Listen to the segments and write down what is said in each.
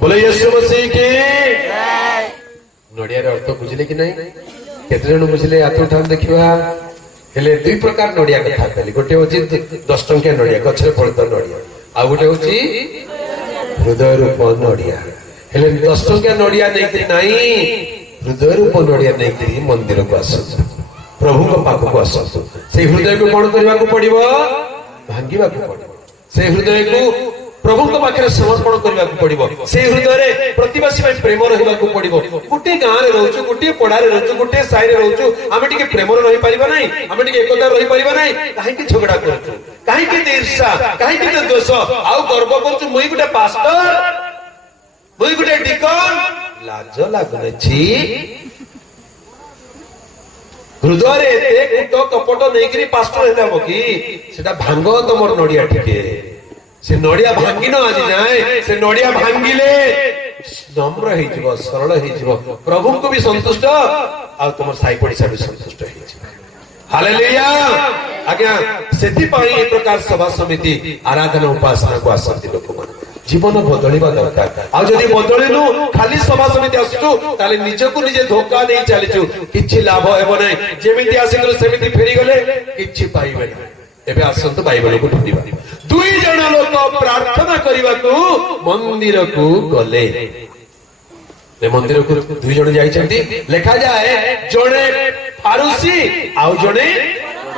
बोले यीशु मसीह की नड़िया अर्थ बुझिले कि नहीं केते जण बुझिले हाथ उठान देखिबा हेले दुई प्रकार नड़िया कथा कहली गोटे होची 10 टंकिया नड़िया गछरे फळत नड़िया आ गोटे होची हृदय रूप नड़िया हेले 10 टंकिया नड़िया नहीं नहीं हृदय रूप नड़िया नहीं मंदिर को आसतु प्रभु को पाख को आसतु से हृदय को कौन करने को पड़िबो भांगिबा को पड़िबो से हृदय को प्रभु को पाखे समर्पण करने को पड़िबो से हृदय रे प्रतिवासी में प्रेम रहिबा को पड़िबो गुटे गां रे रहउछु गुटे पड़ा रे रहउछु गुटे साई रे रहउछु आमे टिके प्रेम रहि परिबा नाही आमे टिके एकता रहि परिबा नाही काहे कि झगड़ा करछु काहे कि ईर्ष्या काहे कि द्वेष आउ गर्व करछु मुई गुटे पास्टर मुई गुटे डिकन लाज लागने छी हृदय रे कुट कपट नेकरी पास्टर हेताबो कि सेटा भांग तमर नडिया टिके से नड़िया भांगिन आज जाए से नड़िया भांगिले नम्र हो सरल हो प्रभु को भी संतुष्ट आ तुम साई पड़िशा भी संतुष्ट हालेलुया आज्ञा सेति पई ए प्रकार सभा समिति आराधना उपासना को आसती लोक मान जीवन बदलिबा दरकार आ जदी बदलिनु खाली सभा समिति आसु ताले निजको निजे धोखा नहीं चलीचु किछि लाभ हेबो नै जेमिति आसिगले सेमिति फेरी गले किछि पाइबे एबे आसंतु बाइबल को ढूंढिबा दुई जण लोक प्रार्थना करने को मंदिर को गले मंदिर को दुई जण जाइछंती लिखा जाए जणे फारुसी आउ जणे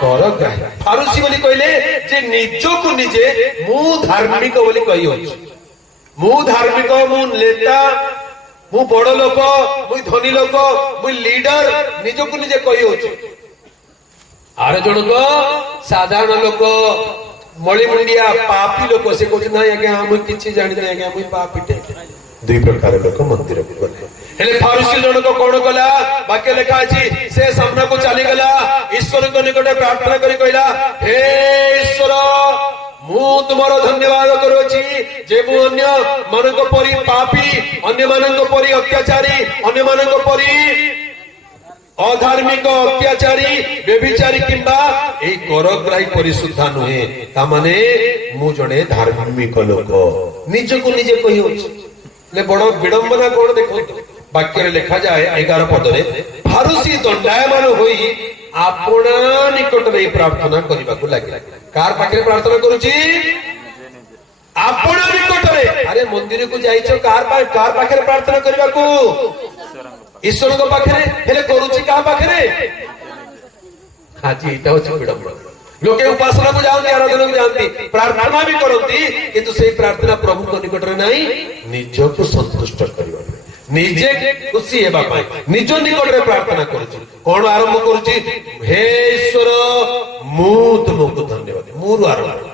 करग्राही फारुसी बोली कहले जे निजो को निजे मु धार्मिक बोली कहि होछि मु धार्मिक मु नेता मु बड़ लोक मु धनी लोक मु लीडर निजो को निजे कहि होछि आर जण को साधारण लोक मळी मुंडिया पापी लोक से कहते ना आज्ञा हम किछि जानि नै आज्ञा हम पापीटे दुई प्रकार लोक मंदिर को गले हेले फारुसी जण को कोन कला वाक्य लिखा अछि से सामने को चली गला ईश्वर को निकटे प्रार्थना करी कहला हे ईश्वर मु तुम्हारो धन्यवाद करूछि जे मु अन्य मानक परि पापी अन्य मानक परि अत्याचारी अन्य मानक परि अधार्मिक अत्याचारी व्यभिचारी किंबा ए करग्राही परिशुद्धा नुहे ता माने मु जणे धार्मिक लोक निज को निजे कहि होछि ले बड़ विडंबना कोन देखो वाक्य रे लिखा जाए 11 पद रे फारुसी दंडायमान होई आपना निकट रे प्रार्थना करिबा को लागिला कार पाखे प्रार्थना करूची आपना निकट रे अरे मंदिर को जाइछो कार पाखे प्रार्थना करिबा को ईश्वर को पाखे हेले करूची का पाखे आज एटा होची विडंबना लोके उपासना को जानती आराधना को जानती प्रार्थना भी करती किंतु से प्रार्थना प्रभु को निकट रे नहीं निज को संतुष्ट करिबा निजे खुशी हेबा पाई निज निकट रे प्रार्थना करूची कोन आरंभ करूची हे ईश्वर मु तुमको धन्यवाद मुरु आरंभ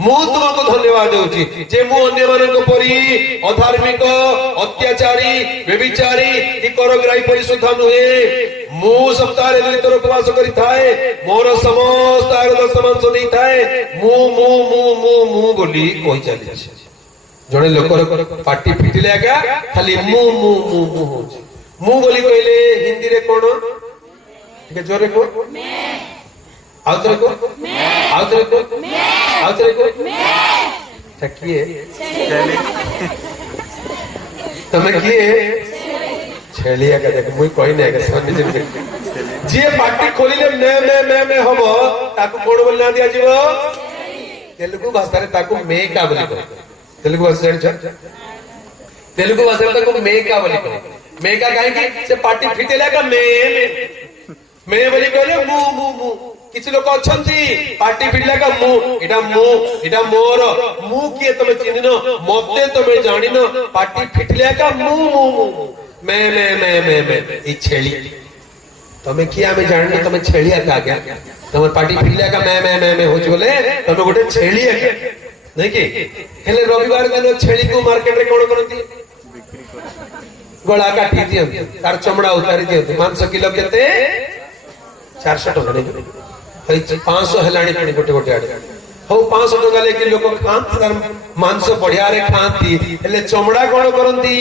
मु तुमको धन्यवाद देउची जे मु अन्य मानक परि अधार्मिक अत्याचारी व्यभिचारी कि करग्राही परिशुद्ध नुहे मु सप्ताह रे दुई थर उपवास करि थाए मोर समस्त आयुध समांस देई थाए मु मु मु मु मु बोली कहि चली छै जणे लोकर पाटी फिटिले आगा खाली मु मु मु मु होछि मु बोली कहले हिंदी रे कोन ठीक है जोरे को मैं आउतरे को मैं आउतरे को मैं आउतरे को मैं तकिए तमे किए छेलिया का देख मुई कहि नै के सामने जे पाटी खोलिले मैं हबो ताकू कोन बोल ना दिया जीवो तेलुगु भाषा रे ताकू मैं का बोली को तेलुगु भाषा रे तेलुगु भाषा रे ताकू मैं का बोली को मैं का काहे कि से पाटी फिटेला का मैं बोली कहले मु मु मु किछ लोक अछंती पार्टी फिटला का मु इटा मोर मु किए तमे चिन्हिनो मते तमे जानिनो पार्टी फिटला का मु मु मु मैं ई छेली तमे किया में जाननी तमे छेलिया का गया तमे पार्टी फिटला का मैं होच बोले तमे गोटे छेली है नहीं कि हेले रविवार दिन छेली को मार्केट रे कोन करंती गला काटी दियंती तार चमड़ा उतारी दियंती मांस किलो केते 400 टका नहीं 500 हेलाणी पुणी गोटे गोटे आड़े हो 500 टका लेकिन लोक खांती तार मांस बढ़िया रे खांती हेले चमड़ा कोन करंती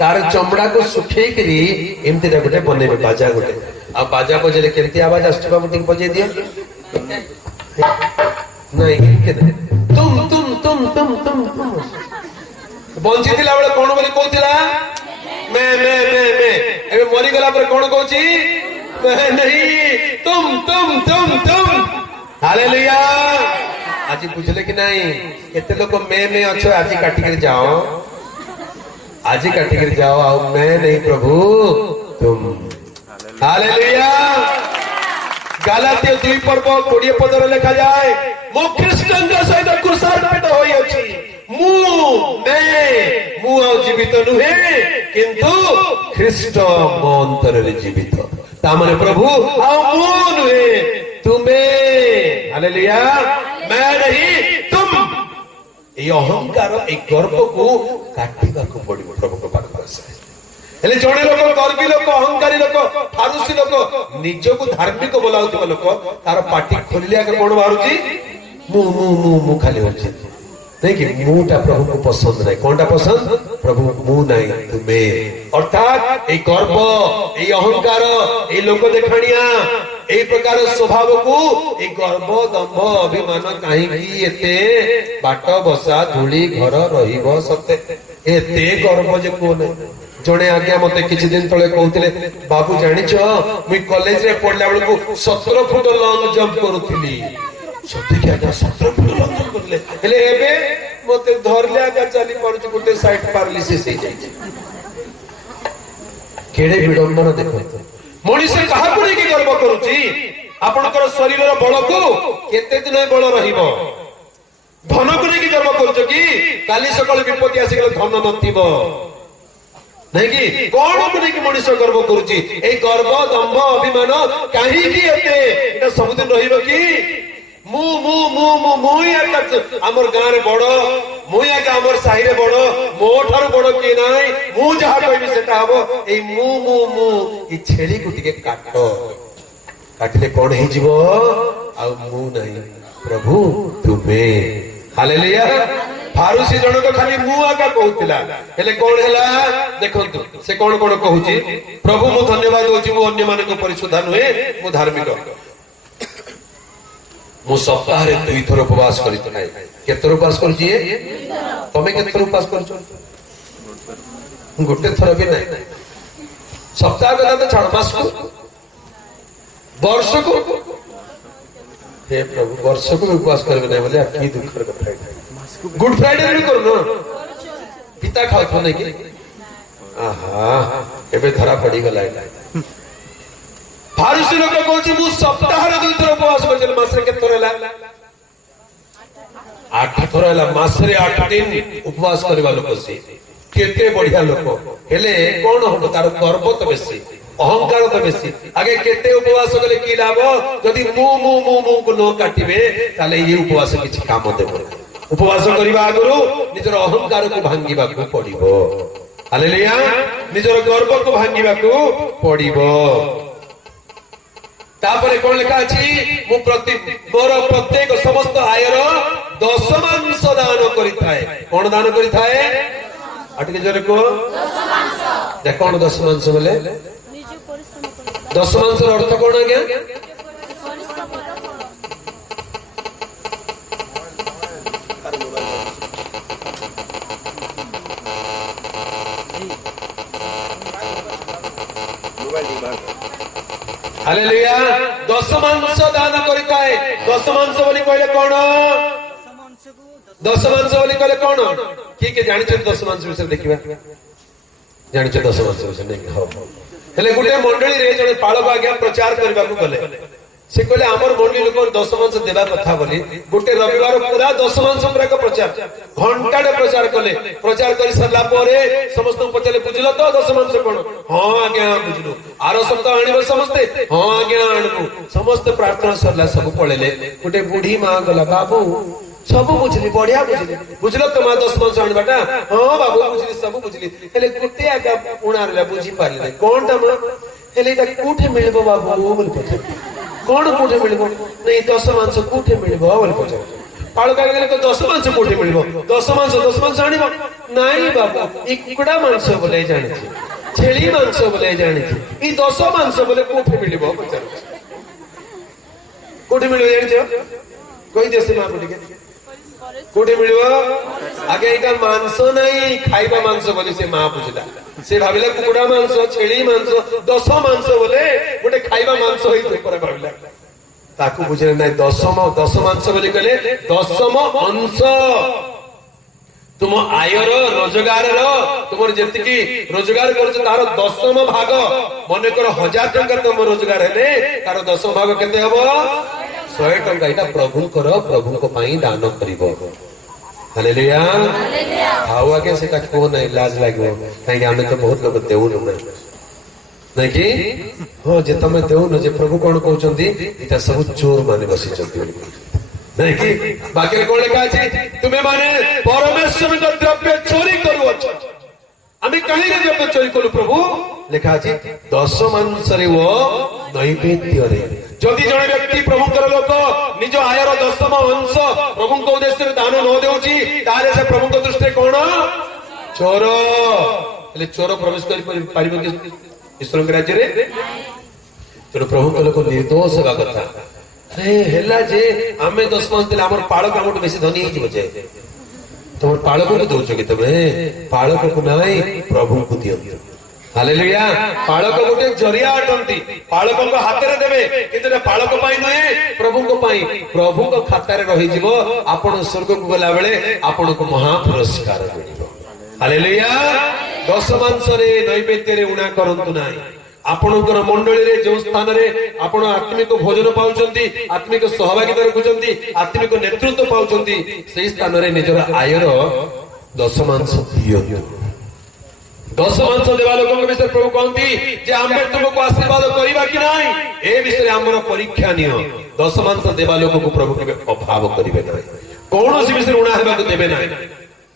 तार चमड़ा को सुखे करी एमती रे गोटे बनेबे बाजा गोटे आ बाजा बजेले केमती आवाज आस्तबा मुटिंग बजे दियो नहीं के तुम बंची थिला बेले कोन बोली कहूतिला मैं एबे मरी गला पर कोन कहूची मैं नहीं तुम हालेलुया। आज बुझले कि नहीं केते लोक मैं अच्छो आज काटी कर जाओ आज काटी कर जाओ आओ मैं नहीं प्रभु तुम। हालेलुया। गालातिया 2 पर्व 20 पदर लिखा जाए मो ख्रीष्टन सहित क्रूसार्पित होई अछि मु जीवित नुहे किंतु ख्रीष्ट मो अंतर रे जीवित ता माने प्रभु आ मु नुहे तुम्हें। हालेलुया। मैं नहीं तुम। ये अहंकार ए गर्व को काटिबा को पड़िबो प्रभु को पास हेले जणे लोक गर्वी लोक अहंकारी लोक फारुसी लोक निजको धार्मिक बोलाउथिबा लोक तार पाटी खोलिया के कोन बारुची मु खाली होची नहीं कि मुटा प्रभु को पसंद नहीं कोनटा पसंद प्रभु मु नहीं तुम्हें। अर्थात ए गर्व ए अहंकार ए लोक देखाणिया ए प्रकार स्वभाव को ए गर्व दंभ अभिमान कहीं एते बाट बसा धूली घर रहिबो सते एते गर्व जे कोन जड़े आज्ञा मत किसी दिन तले कहते बाबू जानिछ मुई कॉलेज रे पढ़ला बेल को 17 फुट लॉन्ग जंप करूथली सत्य के आज्ञा 17 फुट लॉन्ग जंप करले हेले एबे मते धरले आज्ञा चली पड़छ गुटे साइड पैरालिसिस हे जाय केड़े विडंबन देखो मनुष्य कहा पुणी के गर्व करूची आपनकर शरीर रो बल को केते दिन बल रहिबो धन को नहीं गर्व करूछ कि काली सकाळ विपत्ति आसी गले धन नथिबो नहीं कि कौन को नहीं मनुष्य गर्व करुची ए गर्व दंभ अभिमान कहीं की एते एटा सबदिन रहिबो कि मु मु मु मु मु हमर गां रे बड़ मु हमर साही रे बड़ मो ठार बड़ के नाही मु जहा कहबी सेटा हबो ए मु मु मु ई छेली को टिके काटो काटले कोन हे जीवो आ मु नहीं प्रभु तुम्हें। हालेलुया। फारूसी जनक खाली मु आका कहूतिला हेले कोन हैला देखंतु से कोन कोन कहूची प्रभु मु धन्यवाद होची मु अन्य मानक परिशुद्ध नुहे मु धार्मिक मु सप्ताह रे 2 थर उपवास करित नाही केतर उपवास करची तमे केतर उपवास करछो गुटे थर भी नाही सप्ताह गला तो छाड़ मास को वर्ष को हे प्रभु वर्ष को उपवास करबे नाही बोले की दुखर कथा है गुड फ्राइडे भी करो ना पिता खाओ तो नहीं कि आहा एबे धरा पड़ी गला फारूसी लोक कहूची मु सप्ताह रे 2 थर उपवास करछल मास रे केतर हैला 8 थर हैला मास रे 8 दिन उपवास करबा लोक से केते बढ़िया लोक हेले कोन हो तार गर्व तो बेसी अहंकार तो बेसी आगे केते उपवास गले की लाभ जदी मु मु मु मु को न काटिबे ताले ये उपवास किछ काम देबो उपवास करबा आगरो निजर अहंकार को भांगीबा को पड़िबो। हालेलुया। निजर गर्व को भांगीबा को पड़िबो। तापरे कोन लिखा अछि मु मोर प्रत्येक समस्त आयर 10 दान करिथाए कोन दान करिथाए अटके जरे को 10 देख कोन 10 बोले 10 अर्थ कोन आज्ञा हालेलुया। 10 दान करिताए 10 बोली कहले कोन 10 बोली कहले कोन के जानि छ 10 विषय देखिबा जानि छ 10 विषय नहीं हो हेले गुटे मंडली रे जने पाळक आज्ञा प्रचार करबा को गले से कहले हमर मंडली लोक 10 देबा कथा बोली गुटे रविवार पूरा 10 पूरा का प्रचार घंटाडे प्रचार कले प्रचार करि सरला परे समस्त पचले बुझलो तो 10 कोन हां आज्ञा बुझलो आरो सप्ताह आनिबो समस्ते हां आज्ञा आनबो समस्त प्रार्थना सरला सब पळेले गुटे बूढ़ी मां गला बाबू सब बुझली बढ़िया बुझलो तो मां 10 आनबाटा हां बाबू बुझली सब बुझली हेले गुटे आज्ञा उणारला बुझी पारले कोनटा मां हेले इटा कोठे मिलबो बाबू बोल पछे कोन कोठे मिलबो नहीं 10 कोठे मिलबो बोल पछे पाळका गेले तो 10 कोठे मिलबो 10 आनिबो नाही बाबू ई कुकुडा मांस बोले जानि छेली मांस बोले जानि ई 10 बोले कोठे मिलबो पछे कोठे मिलबो जानि छ कोई देश मां बोले कोठे मिल आगे यहाँ मांस नहीं खाइबा मांस बोली से माँ बुझला से भाविला कुकुड़ा मांस छेली मांस 10 मांस बोले गोटे खाइबा मांस भाविला ताकू बुझे ना 10 मांस बोली कहले 10म अंश तुम आयर रोजगार तुम जी रोजगार कर 10म भाग मन कर 1000 टंका तुम रोजगार है तार 10 भाग केते हबो 100 टंका इटा प्रभु दान करिवो हालेलुया हाउ आगे से को नहीं लाज लागो कहीं आमे तो बहुत लोग देउनु नहीं कि हो जे तमे देउनु जे प्रभु कोन कहउचंती इटा सब चोर माने बसी चंती नहीं कि बाकी कौन लिखा है तुम्हें माने परमेश्वर का द्रव्य चोरी करू आम कहीं द्रव्य चोरी करू प्रभु लिखा है 10 मांसरे वो नैवेद्य रे जदि जने व्यक्ति प्रभुकर लोक निज आयर 10म अंश प्रभु उद्देश्य दान न देउची ताले से प्रभु दृष्टि कौन चोर ले चोर प्रवेश कर पारिबो कि ईश्वर के राज्य रे तेणु प्रभु लोक निर्दोष हेबा कथा हेला जे आमे 10 मांस देले हमर पाळक हमर बेसी धनी हे जिवो जे तुम पाळक को दोछ कि तमे पाळक को नाही प्रभु को दियो हालेलुया पाळक गोटे जरिया अटंती पाळक को हाथ रे देबे किंतु पाळक पाई नहे प्रभु को पाई प्रभु को खाता रे रही जिवो आपण स्वर्ग को गला बेले आपण को महा पुरस्कार मिलिबो हालेलुया 10 मांस रे नैवेद्य रे उणा करंतु नाही आपणकर मंडली रे जो स्थान रे आपण आत्मिक भोजन पाउचंती आत्मिक सहभागिता रखुचंती आत्मिक नेतृत्व पाउचंती सेही स्थान रे निजर आयर 10 मांस दियंतु 10 मांस देवा लोक विषय प्रभु कहती जे आमे तुमको आशीर्वाद करिबा कि नाही ए विषय हमर परीक्षा नियो 10 मांस देवा लोक को प्रभु के अभाव करिवे नाही कोनोसी विषय ऋणा हेबा को देबे नाही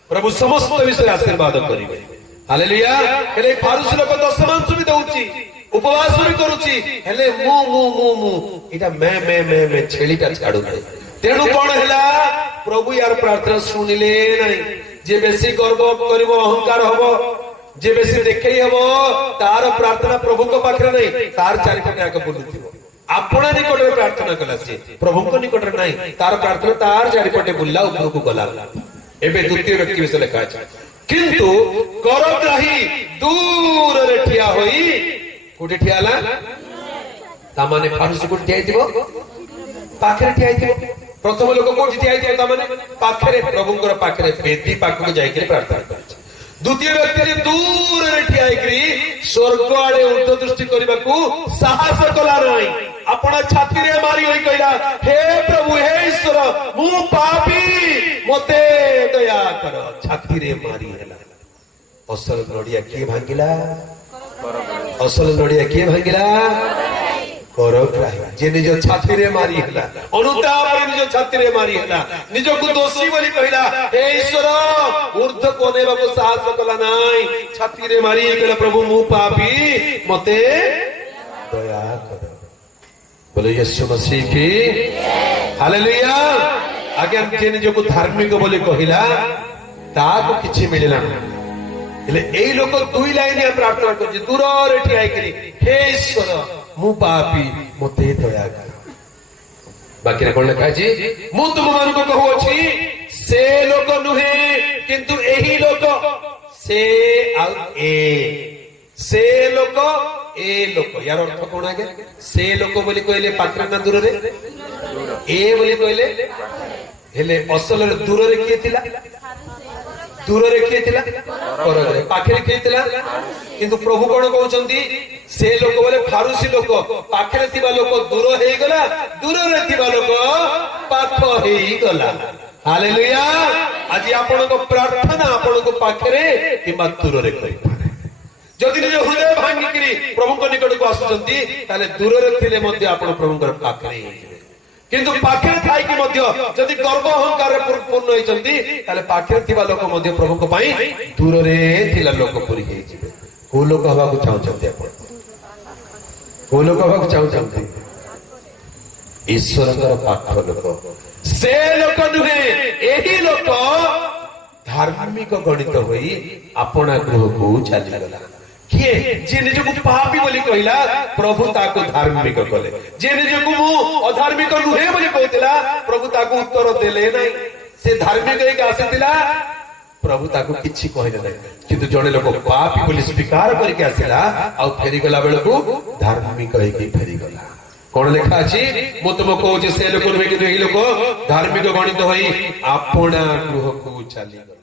प्रभु समस्त विषय आशीर्वाद करिवे हालेलुया हेले फारुस लोक 10 मांस भी दउची उपवास भी करूची हेले मु इटा मैं छेलीटा छाडू नाही तेणु कोन हैला प्रभु यार प्रार्थना सुनिले नाही जे बेसी गर्व करिवो अहंकार हबो जे बेसी देखै हबो तार प्रार्थना प्रभु को पाखरे नहीं तार चारिपटे आके बुलुथिबो आपण निकट रे प्रार्थना कला से प्रभु को निकट रे नहीं तार प्रार्थना तार चारिपटे बुल्ला ऊपर को गला एबे द्वितीय व्यक्ति विषय लिखा है किंतु करग्राही दूर रे ठिया होई कोठे ठियाला तामाने फारुस को ठियाइतिबो पाखरे ठियाइतिबो प्रथम लोक कोठी ठियाइतिबो तामाने पाखरे प्रभुंकर पाखरे बेदी पाख को जाई के प्रार्थना करछ द्वितीय व्यक्ति जे दूर रे ठियाइकरी स्वर्ग आड़े उर्ध्व दृष्टि करबा को साहस कला नाही आपण छाती रे मारी होई कहला हे प्रभु हे ईश्वर मु पापी मते दया कर छाती रे मारी हैला असल नडिया के भांगिला असल नडिया के भांगिला करग्राही जे निज छाती रे मारी हैला अनुताप रे निज छाती रे मारी हैला निज को दोषी बोली कहला हे ईश्वर ऊर्ध्व कोने बाबू साहस कला नाही छाती रे मारी कहला प्रभु मु पापी मते दया कर बोले यीशु मसीह की हालेलुया आगे जे निज को धार्मिक बोली कहला ताको किछि मिलला हेले एई लोक दुई लाइन प्रार्थना करछि दूर रे ठियाई करी हे ईश्वर मु पापी मते दया कर बाकी रे कोन लिखा छी मु तुम मान को कहू अछि से लोक नुहे किंतु एही लोक से लोक ए लोक यार अर्थ कोन आगे से लोक बोली कहले पाखरे ना दूर रे ए बोली कहले हेले असल रे दूर रे किए थिला दूर रे किए थिला करग्राही पाखरे किए थिला किंतु प्रभु कोन कहउचंती से लोक बोले फारुसी लोक पाखरे थिबा लोक दूर हेई गला दूर रे थिबा लोक पाख हेई गला हालेलुया आज आपण को प्रार्थना आपण को पाखरे किबा दूर रे करि पारे जदि निज हृदय भांगी करी प्रभु को निकट को आसुचंती ताले दूर रे थिले मध्ये आपण प्रभु को पाखरे किंतु पाखरे थाई कि मध्ये जदि गर्व अहंकार रे पूर्ण होइचंती ताले पाखरे थिबा लोक मध्ये प्रभु को पई दूर रे थिला लोक पुरी हेई जिवे को लोक हवा को चाहउचंती आपण को लोक हवा को चाहउचंती ईश्वर का पाख लोक से लोक नुहे एही लोक धार्मिक गणित होई अपना गृह को चली गला किए जे निज को पापी बोली कहला प्रभु ताको धार्मिक कले जे निज को मु अधार्मिक नुहे बोली कहतिला प्रभु ताको उत्तर देले नाही से धार्मिक ହେଇକି ଆସିଥିଲା प्रभु ताको किछि कहले नै किंतु जणे लोक पापी बोली स्वीकार करके आसिला आ फेरी गला बेल को धार्मिक ହେଇକି फेरी गला कौन लिखा अछि मु तुम कहूँ से लोक नुहे कि लोक धार्मिक गणित होई आपणा गृह को चली गला।